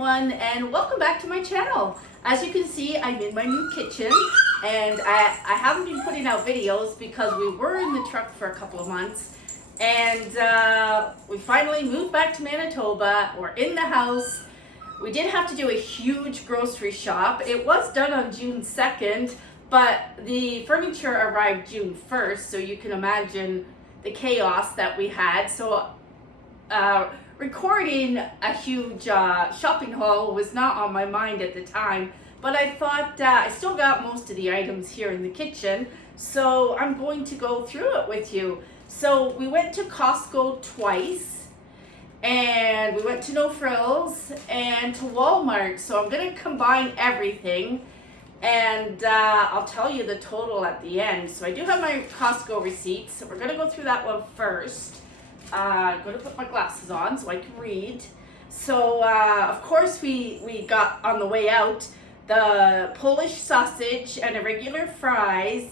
everyone, and welcome back to my channel. As you can see, I'm in my new kitchen, and I haven't been putting out videos because we were in the truck for a couple of months, and we finally moved back to Manitoba. We're in the house. We did have to do a huge grocery shop. It was done on June 2nd, but the furniture arrived June 1st, so you can imagine the chaos that we had. So recording a huge shopping haul was not on my mind at the time, but I thought I still got most of the items here in the kitchen, so I'm going to go through it with you. So we went to Costco twice, and we went to No Frills and to Walmart, so I'm going to combine everything, and I'll tell you the total at the end. So I do have my Costco receipts, so we're going to go through that one first. I'm going to put my glasses on so I can read. So, of course, we got on the way out the Polish sausage and a regular fries,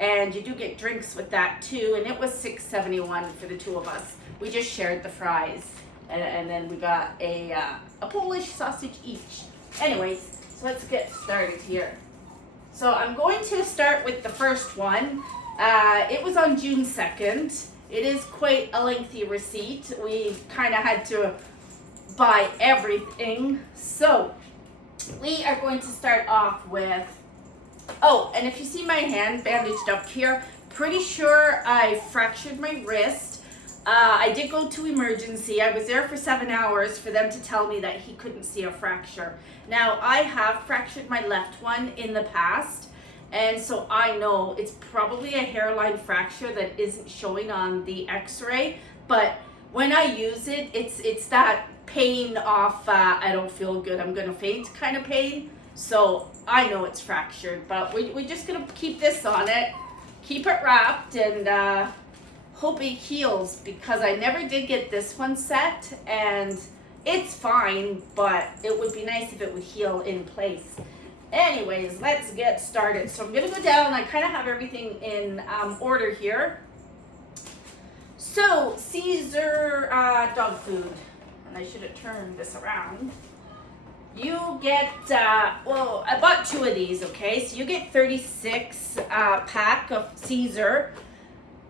and you do get drinks with that too, and it was $6.71 for the two of us. We just shared the fries, and then we got a Polish sausage each. Anyways, so let's get started here. So I'm going to start with the first one. It was on June 2nd. It is quite a lengthy receipt. We kind of had to buy everything. So we are going to start off with, oh, and if you see my hand bandaged up here, pretty sure I fractured my wrist. I did go to emergency. I was there for 7 hours for them to tell me that he couldn't see a fracture. Now, I have fractured my left one in the past, and so I know it's probably a hairline fracture that isn't showing on the x-ray, but when I use it, it's that pain off, I don't feel good, I'm gonna faint kind of pain. So I know it's fractured, but we're just gonna keep this on it, keep it wrapped, and hope it heals, because I never did get this one set, and it's fine, but it would be nice if it would heal in place. Anyways, let's get started. So I'm going to go down. I kind of have everything in order here. So, Caesar dog food. And I should have turned this around. You get, well, I bought 2 of these, okay? So you get 36 pack of Caesar.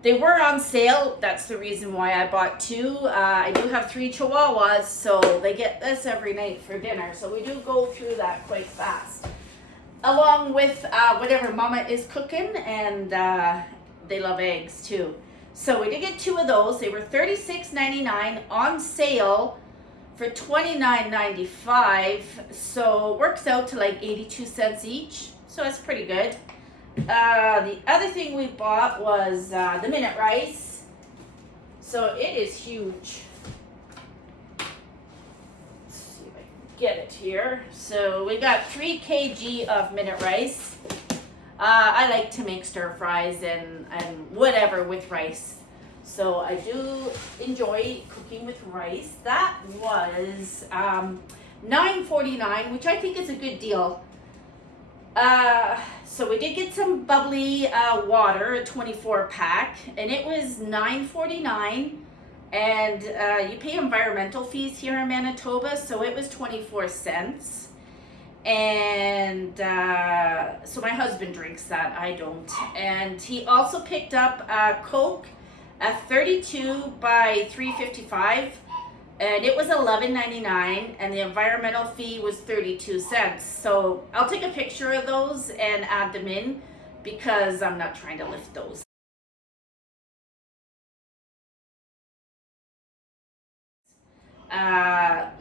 They were on sale. That's the reason why I bought 2. I do have 3 Chihuahuas, so they get this every night for dinner. So we do go through that quite fast, along with whatever Mama is cooking, and they love eggs too. So we did get 2 of those. They were $36.99 on sale for $29.95. So it works out to like 82 cents each. So that's pretty good. The other thing we bought was the minute rice. So it is huge. Get it here. So we got 3 kg of minute rice. I like to make stir fries and whatever with rice. So I do enjoy cooking with rice. That was $9.49, which I think is a good deal. So we did get some bubbly water, a 24 pack, and it was $9.49. And you pay environmental fees here in Manitoba, so it was 24 cents. And so my husband drinks that, I don't. And he also picked up Coke, a 32 by 355, and it was $11.99, and the environmental fee was 32 cents. So I'll take a picture of those and add them in, because I'm not trying to lift those.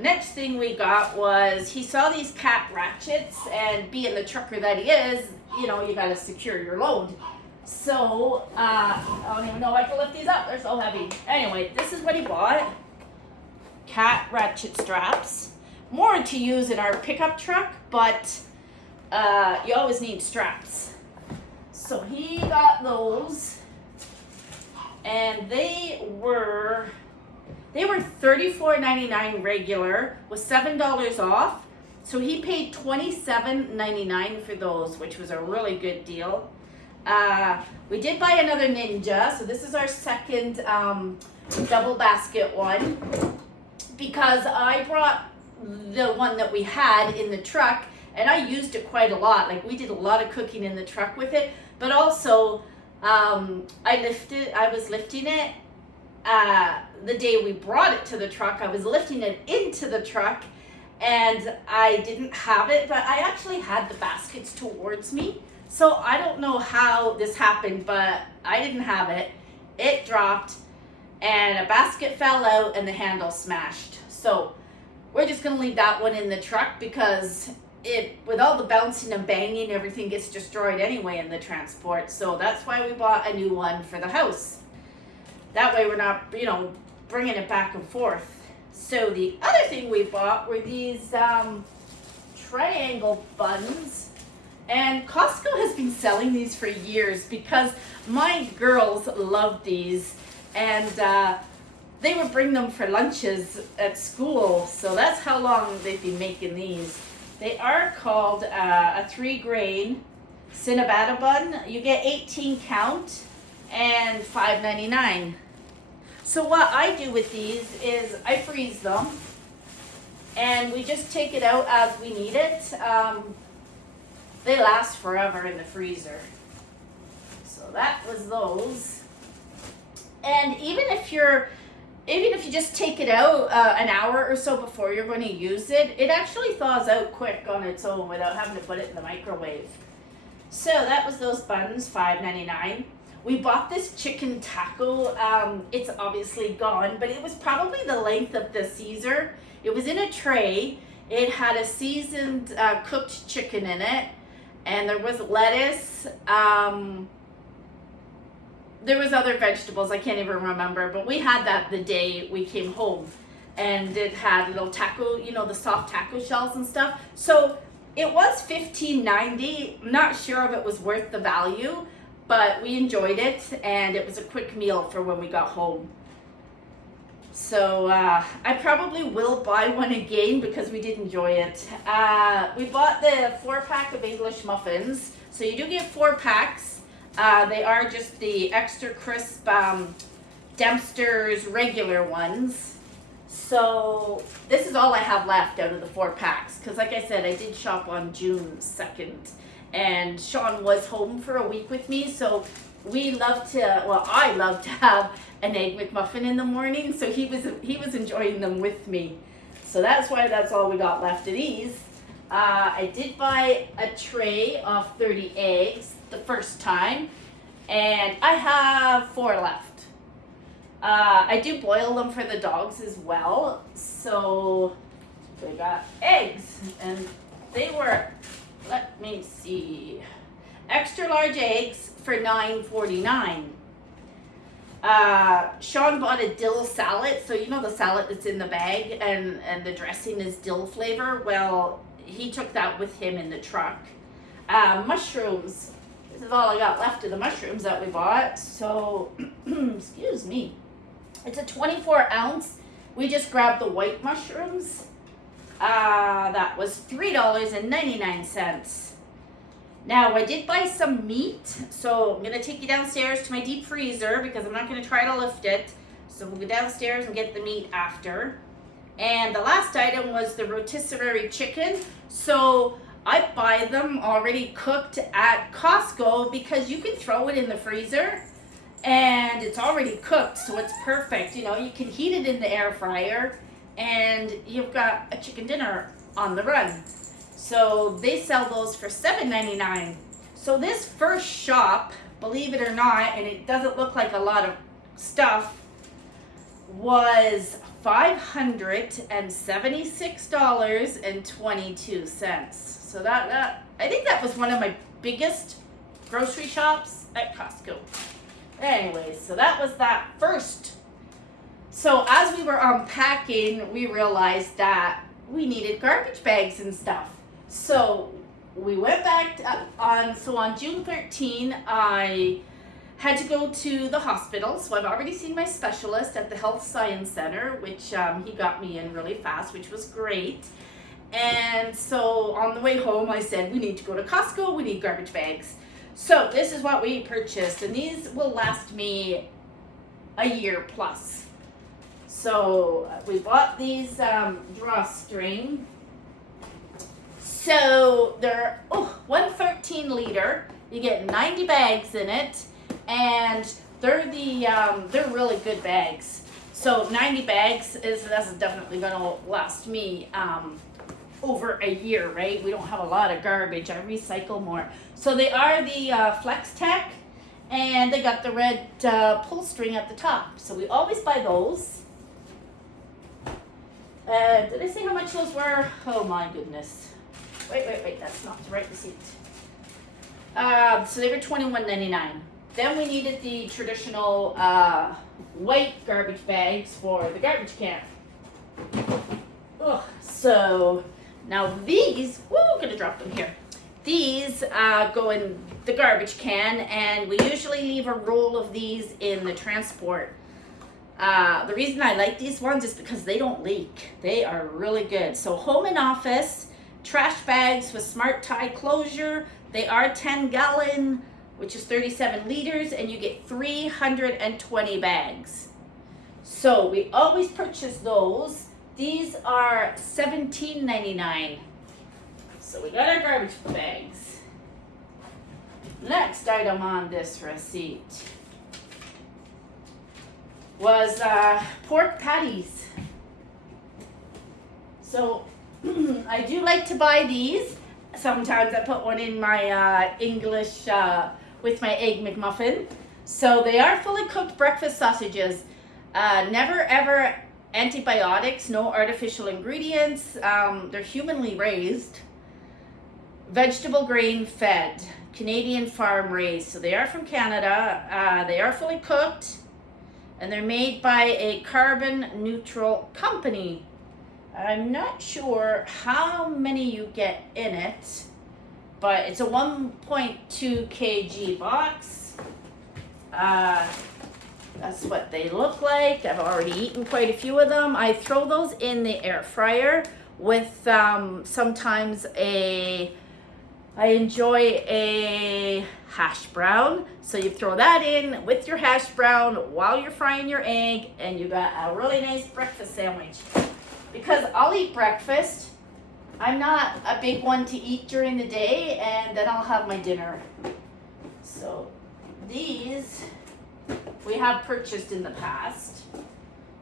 Next thing we got was, he saw these cat ratchets, and being the trucker that he is, you know, you gotta secure your load. So, I don't even know if I can lift these up, they're so heavy. Anyway, this is what he bought. Cat ratchet straps. More to use in our pickup truck, but you always need straps. So he got those, and they were $34.99 regular with $7 off. So he paid $27.99 for those, which was a really good deal. We did buy another Ninja, so this is our second double basket one, because I brought the one that we had in the truck, and I used it quite a lot. Like, we did a lot of cooking in the truck with it, but also I was lifting it the day we brought it to the truck. I was lifting it into the truck, and I didn't have it, but I actually had the baskets towards me. So I don't know how this happened, but I didn't have it. It dropped, and a basket fell out, and the handle smashed. So we're just gonna leave that one in the truck, because with all the bouncing and banging, everything gets destroyed anyway in the transport. So that's why we bought a new one for the house. That way we're not, bringing it back and forth. So the other thing we bought were these triangle buns. And Costco has been selling these for years because my girls love these. And they would bring them for lunches at school. So that's how long they've been making these. They are called a 3-grain cinnamon bun. You get 18 count and $5.99. So what I do with these is I freeze them, and we just take it out as we need it. They last forever in the freezer. So that was those. And even if you just take it out an hour or so before you're going to use it, it actually thaws out quick on its own without having to put it in the microwave. So that was those buns, $5.99. We bought this chicken taco. It's obviously gone, but it was probably the length of the Caesar. It was in a tray. It had a seasoned cooked chicken in it, and there was lettuce. There was other vegetables, I can't even remember, but we had that the day we came home. And it had little taco, the soft taco shells and stuff. So it was $15.90. I'm not sure if it was worth the value, but we enjoyed it, and it was a quick meal for when we got home. So I probably will buy one again because we did enjoy it. We bought the 4-pack of English muffins. So you do get 4 packs. They are just the extra crisp Dempster's regular ones. So this is all I have left out of the 4 packs. Because like I said, I did shop on June 2nd. And Sean was home for a week with me. So I love to have an Egg McMuffin in the morning. So he was enjoying them with me. So that's why that's all we got left of these. I did buy a tray of 30 eggs the first time, and I have 4 left. I do boil them for the dogs as well. So we got eggs, and they were, let me see, extra large eggs for $9.49. Sean bought a dill salad, so the salad that's in the bag, and the dressing is dill flavor. Well, he took that with him in the truck. Mushrooms. This is all I got left of the mushrooms that we bought. So, excuse me. It's a 24 ounce. We just grabbed the white mushrooms. That was $3.99. Now, I did buy some meat. So, I'm going to take you downstairs to my deep freezer because I'm not going to try to lift it. So, we'll go downstairs and get the meat after. And the last item was the rotisserie chicken. So I buy them already cooked at Costco because you can throw it in the freezer and it's already cooked, so it's perfect. You can heat it in the air fryer and you've got a chicken dinner on the run. So they sell those for $7.99. So this first shop, believe it or not, and it doesn't look like a lot of stuff, was $576.22. So that I think that was one of my biggest grocery shops at Costco. Anyways, so that was that first. So as we were unpacking, we realized that we needed garbage bags and stuff. So we went back on June 13, I had to go to the hospital. So I've already seen my specialist at the Health Science Center, which he got me in really fast, which was great. And so on the way home, I said, we need to go to Costco. We need garbage bags. So this is what we purchased, and these will last me a year plus. So we bought these drawstring. So they're 113 liter. You get 90 bags in it, and they're they're really good bags. So 90 bags that's definitely gonna last me over a year, right? We don't have a lot of garbage. I recycle more. So they are the Flex Tech, and they got the red pull string at the top. So we always buy those. Did I say how much those were? Oh my goodness. Wait, that's not the right receipt. So they were $21.99. Then we needed the traditional white garbage bags for the garbage can. So now these, gonna drop them here. These go in the garbage can, and we usually leave a roll of these in the transport. The reason I like these ones is because they don't leak. They are really good. So home and office, trash bags with smart tie closure. They are 10-gallon, which is 37 liters, and you get 320 bags. So we always purchase those. These are $17.99. So we got our garbage bags. Next item on this receipt was pork patties. So I do like to buy these. Sometimes I put one in my English with my egg McMuffin. So they are fully cooked breakfast sausages. Never ever antibiotics, no artificial ingredients. They're humanly raised. Vegetable grain fed, Canadian farm raised. So they are from Canada. They are fully cooked, and they're made by a carbon neutral company. I'm not sure how many you get in it, but it's a 1.2 kg box. That's what they look like. I've already eaten quite a few of them. I throw those in the air fryer with sometimes I enjoy a hash brown. So you throw that in with your hash brown while you're frying your egg, and you got a really nice breakfast sandwich. Because I'll eat breakfast. I'm not a big one to eat during the day, and then I'll have my dinner. So these we have purchased in the past.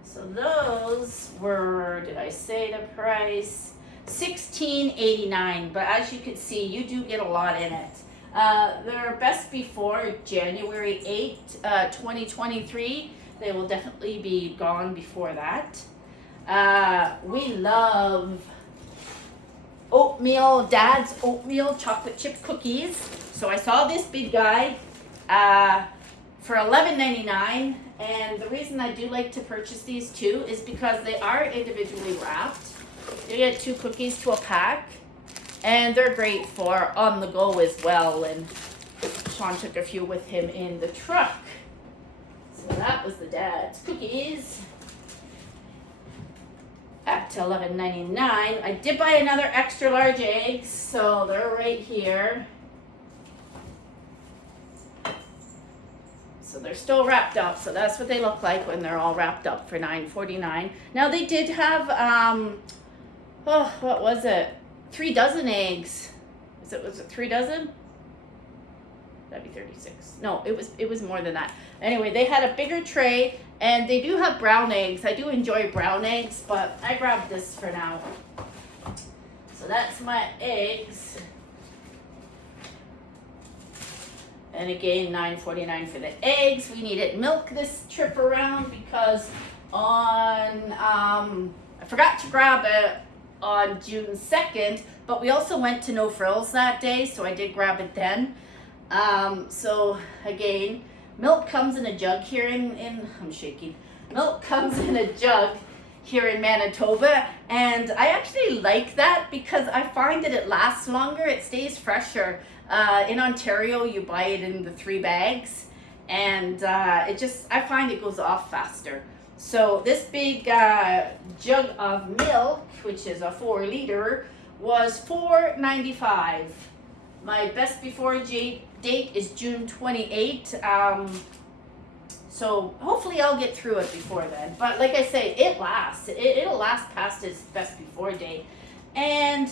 So those were, did I say the price? $16.89, but as you can see, you do get a lot in it. They're best before January 8th, 2023. They will definitely be gone before that. We love oatmeal, Dad's oatmeal chocolate chip cookies. So I saw this big guy for $11.99, and the reason I do like to purchase these too is because they are individually wrapped. You get 2 cookies to a pack, and they're great for on the go as well. And Sean took a few with him in the truck. So that was the Dad's cookies at $11.99. I did buy another extra large eggs, so they're right here. So they're still wrapped up. So that's what they look like when they're all wrapped up for $9.49. Now they did have what was it? 3 dozen eggs. Was it 3 dozen? That'd be 36. No, it was more than that. Anyway, they had a bigger tray, and they do have brown eggs. I do enjoy brown eggs, but I grabbed this for now. So that's my eggs. And again, $9.49 for the eggs. We needed milk this trip around because I forgot to grab it on June 2nd, but we also went to No Frills that day, so I did grab it then. So again, milk comes in a jug here I'm shaking. Milk comes in a jug here in Manitoba, and I actually like that because I find that it lasts longer, it stays fresher. In Ontario, you buy it in the 3 bags, and I find it goes off faster. So this big jug of milk, which is a 4 liter, was $4.95. My best before date is June 28th. So hopefully I'll get through it before then. But like I say, it lasts. It'll last past its best before day. And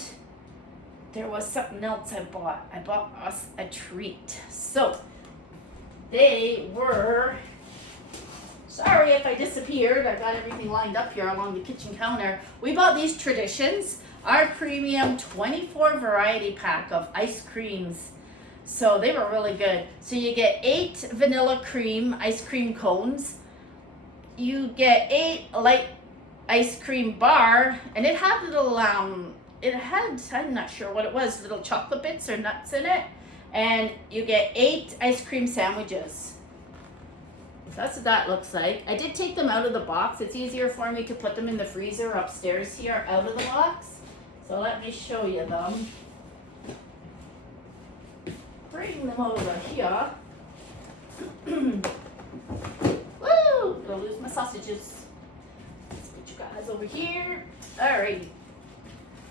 there was something else I bought. I bought us a treat. So they were, sorry if I disappeared. I got everything lined up here along the kitchen counter. We bought these Traditions, our premium 24 variety pack of ice creams. So they were really good. So you get 8 vanilla cream ice cream cones. You get 8 light ice cream bar, and it had little I'm not sure what it was, little chocolate bits or nuts in it. And you get 8 ice cream sandwiches. So that's what that looks like. I did take them out of the box. It's easier for me to put them in the freezer upstairs here out of the box. So let me show you them. Bring them over here. Woo! Gonna lose my sausages. Let's put you guys over here. Alrighty.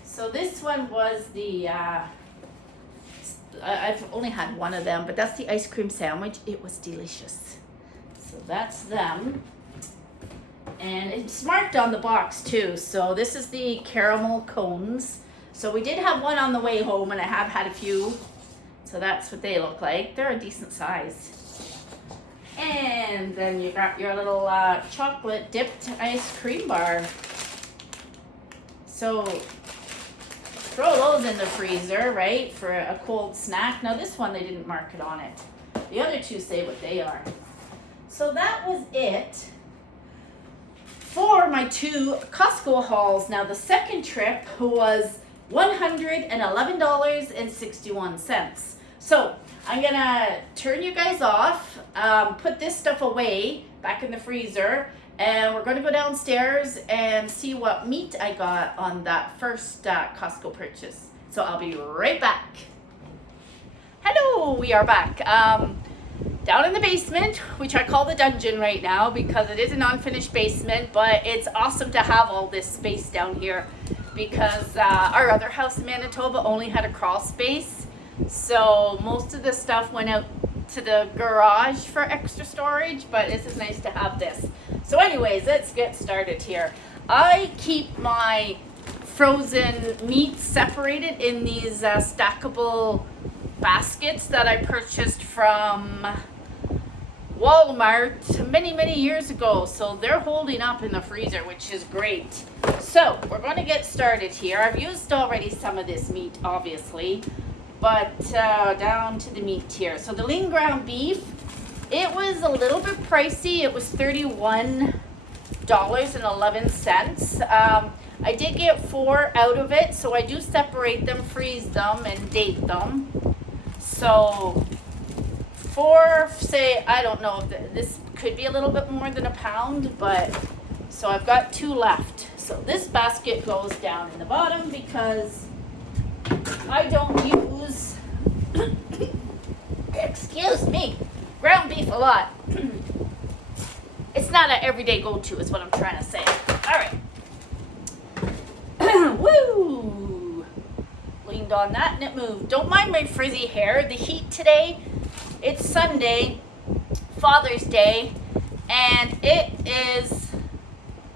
So this one was the, I've only had one of them, but that's the ice cream sandwich. It was delicious. So that's them. And it's marked on the box too. So this is the caramel cones. So we did have one on the way home, and I have had a few. So that's what they look like. They're a decent size. And then you got your little chocolate dipped ice cream bar. So throw those in the freezer, right, for a cold snack. Now this one, they didn't mark it on it. The other two say what they are. So that was it for my 2 Costco hauls. Now the second trip was $111.61. So I'm gonna turn you guys off, put this stuff away back in the freezer, and we're gonna go downstairs and see what meat I got on that first Costco purchase. So I'll be right back. Hello, we are back. Down in the basement, which I call the dungeon right now because it is an unfinished basement, but it's awesome to have all this space down here because our other house in Manitoba only had a crawl space. So most of the stuff went out to the garage for extra storage, but this is nice to have this. So anyways, let's get started here. I keep my frozen meats separated in these stackable baskets that I purchased from Walmart many years ago. So they're holding up in the freezer, which is great. So we're going to get started here. I've used already some of this meat, obviously. But down to the meat here. So the lean ground beef, it was a little bit pricey. It was $31.11. I did get 4 out of it, so I do separate them, freeze them, and date them. So for, say, I don't know, this could be a little bit more than a pound, but so I've got 2 left. So this basket goes down in the bottom because I don't use, excuse me, ground beef a lot. It's not an everyday go-to is what I'm trying to say. All right. Woo! Leaned on that and it moved. Don't mind my frizzy hair. The heat today, it's Sunday, Father's Day, and it is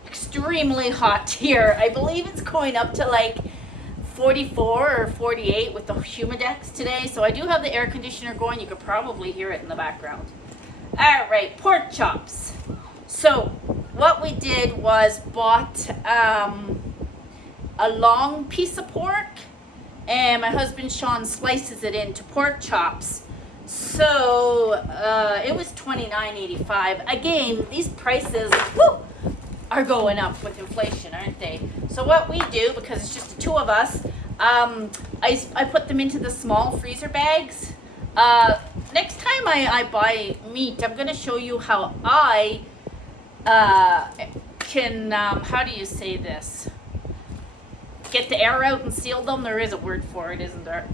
extremely hot here. I believe it's going up to like 44 or 48 with the humidex today. So I do have the air conditioner going. You could probably hear it in the background. All right, pork chops. So what we did was bought a long piece of pork, and my husband Sean slices it into pork chops. So it was $29.85. Again, these prices are going up with inflation, aren't they? So what we do, because it's just the 2 of us, I put them into the small freezer bags. Next time I buy meat, I'm going to show you how I can, how do you say this? Get the air out and seal them. There is a word for it, isn't there?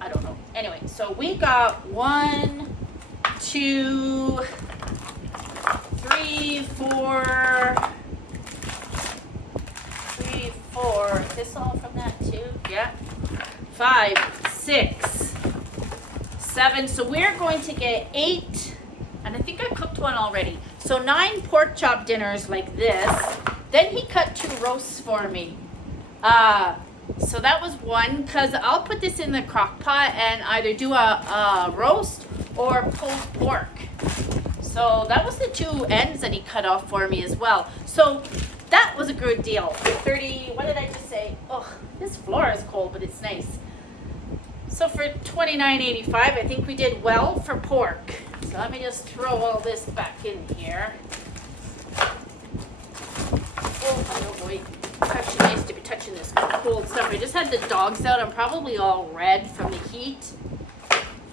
I don't know. Anyway, so we got 1, 2, 3, 4. 3, 4. Is this all from that too? Yeah. 5, 6, 7. So we're going to get 8, and I think I cooked one already. So 9 pork chop dinners like this. Then he cut 2 roasts for me. So that was one, because I'll put this in the crock pot and either do a roast or pulled pork. So that was the 2 ends that he cut off for me as well. So that was a good deal. 30, what did I just say? Oh, this floor is cold, but it's nice. So for $29.85, I think we did well for pork. So let me just throw all this back in here. Oh boy, it's actually nice to be touching this cold stuff. I just had the dogs out. I'm probably all red from the heat.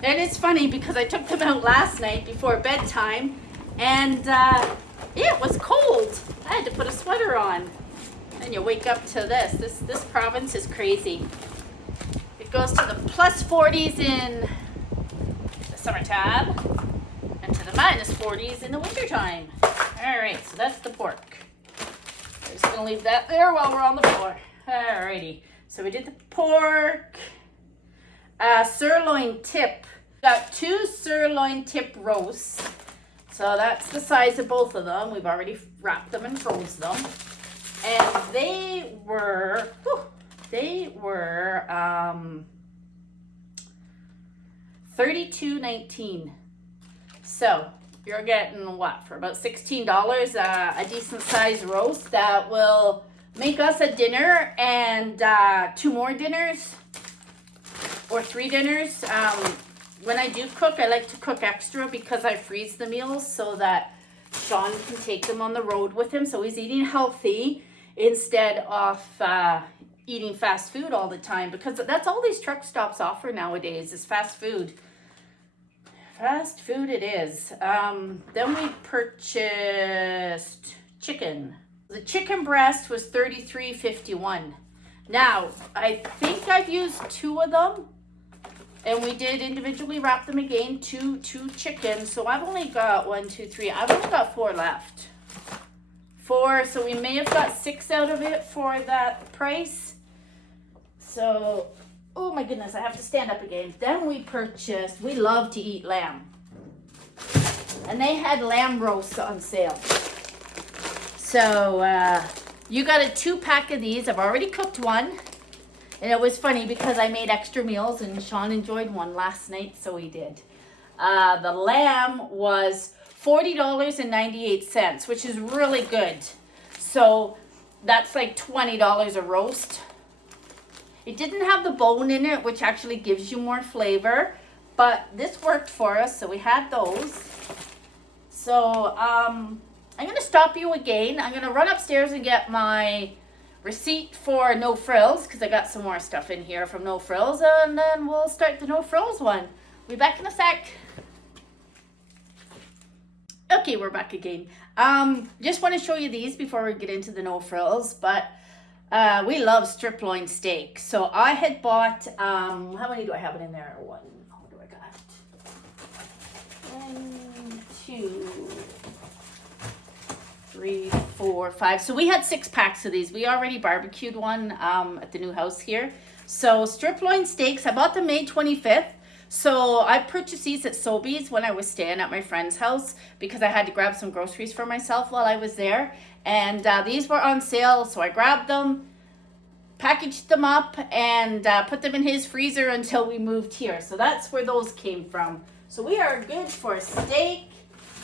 And it's funny because I took them out last night before bedtime and it was cold. I had to put a sweater on. And you wake up to this. This province is crazy. It goes to the plus 40s in the summertime and to the minus 40s in the wintertime. All right, so that's the pork. I'm just gonna leave that there while we're on the floor. Alrighty, so we did the pork. Sirloin tip. Got 2 sirloin tip roasts. So that's the size of both of them. We've already wrapped them and froze them. And they were $32.19. So you're getting what, for about $16, a decent size roast that will make us a dinner and 2 more dinners or 3 dinners. When I do cook, I like to cook extra because I freeze the meals so that Sean can take them on the road with him. So he's eating healthy instead of eating fast food all the time, because that's all these truck stops offer nowadays is fast food. Fast food it is. Then we purchased chicken. The chicken breast was $33.51. Now, I think I've used 2 of them. And we did individually wrap them again, two chickens. So I've only got 1, 2, 3. I've only got 4 left. 4, so we may have got 6 out of it for that price. So, oh my goodness, I have to stand up again. Then we purchased, we love to eat lamb. And they had lamb roasts on sale. So, you got a 2-pack of these. I've already cooked one. And it was funny because I made extra meals and Sean enjoyed one last night, so he did. The lamb was $40.98, which is really good. So that's like $20 a roast. It didn't have the bone in it, which actually gives you more flavor, but this worked for us, so we had those. So I'm going to stop you again. I'm going to run upstairs and get my receipt for No Frills, because I got some more stuff in here from No Frills, and then we'll start the No Frills one. We'll be back in a sec. Okay, we're back again. Just want to show you these before we get into the No Frills, but we love strip loin steak. So I had bought, how many do I have it in there? 1, what do I got? 1, 2, 3, 4, 5. So we had 6 packs of these. We already barbecued one at the new house here. So strip loin steaks, I bought them May 25th. So I purchased these at Sobeys when I was staying at my friend's house because I had to grab some groceries for myself while I was there. And these were on sale, so I grabbed them, packaged them up, and put them in his freezer until we moved here. So that's where those came from. So we are good for steak.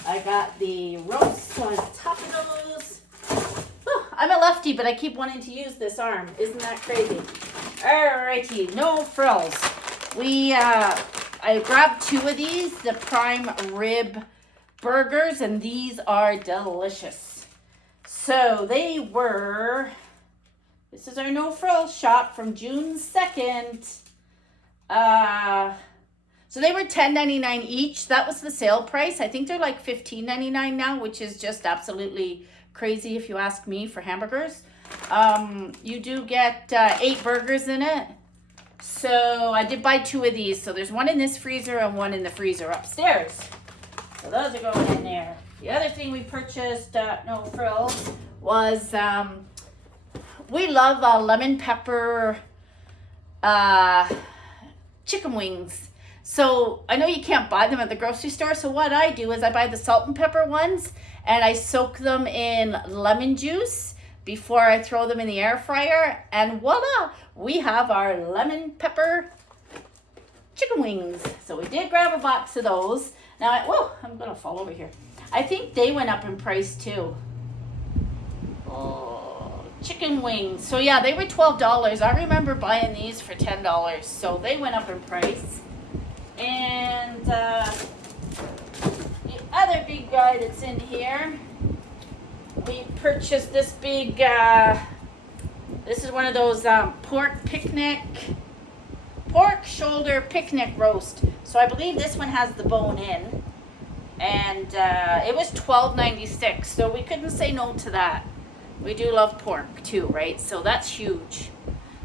I got the roast on top of those. Oh, I'm a lefty, but I keep wanting to use this arm. Isn't that crazy? Alrighty, No Frills. I grabbed 2 of these, the prime rib burgers, and these are delicious. So they were, this is our No Frills shop from June 2nd. So they were $10.99 each. That was the sale price. I think they're like $15.99 now, which is just absolutely crazy if you ask me for hamburgers. You do get 8 burgers in it. So I did buy 2 of these. So there's one in this freezer and one in the freezer upstairs. So those are going in there. The other thing we purchased at No Frills was, we love lemon pepper chicken wings. So I know you can't buy them at the grocery store. So what I do is I buy the salt and pepper ones and I soak them in lemon juice before I throw them in the air fryer. And voila, we have our lemon pepper chicken wings. So we did grab a box of those. Now, I'm going to fall over here. I think they went up in price too. Oh, chicken wings. So yeah, they were $12. I remember buying these for $10. So they went up in price. And the other big guy that's in here, we purchased this big, this is one of those pork shoulder picnic roast. So I believe this one has the bone in. And it was $12.96, so we couldn't say no to that. We do love pork too, right? So that's huge.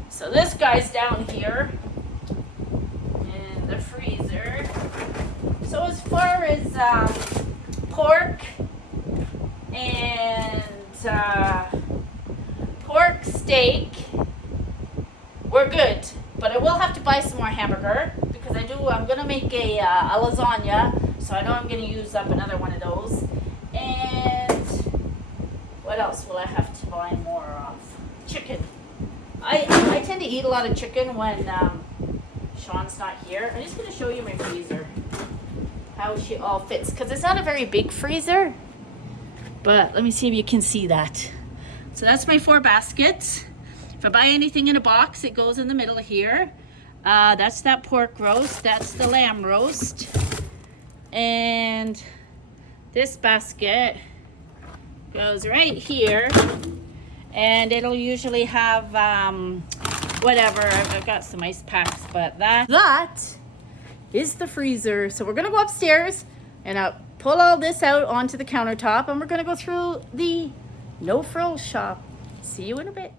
So this guy's down here in the freezer. So as far as pork and pork steak, we're good. But I will have to buy some more hamburger because I'm gonna make a lasagna, so I know I'm gonna use up another one of those. And what else will I have to buy more of? Chicken. I tend to eat a lot of chicken when Sean's not here. I'm just gonna show you my freezer, how she all fits, because it's not a very big freezer. But let me see if you can see that. So that's my 4 baskets. If I buy anything in a box, it goes in the middle here. That's that pork roast. That's the lamb roast. And this basket goes right here. And it'll usually have whatever. I've got some ice packs, but that is the freezer. So we're going to go upstairs and pull all this out onto the countertop. And we're going to go through the No Frills shop. See you in a bit.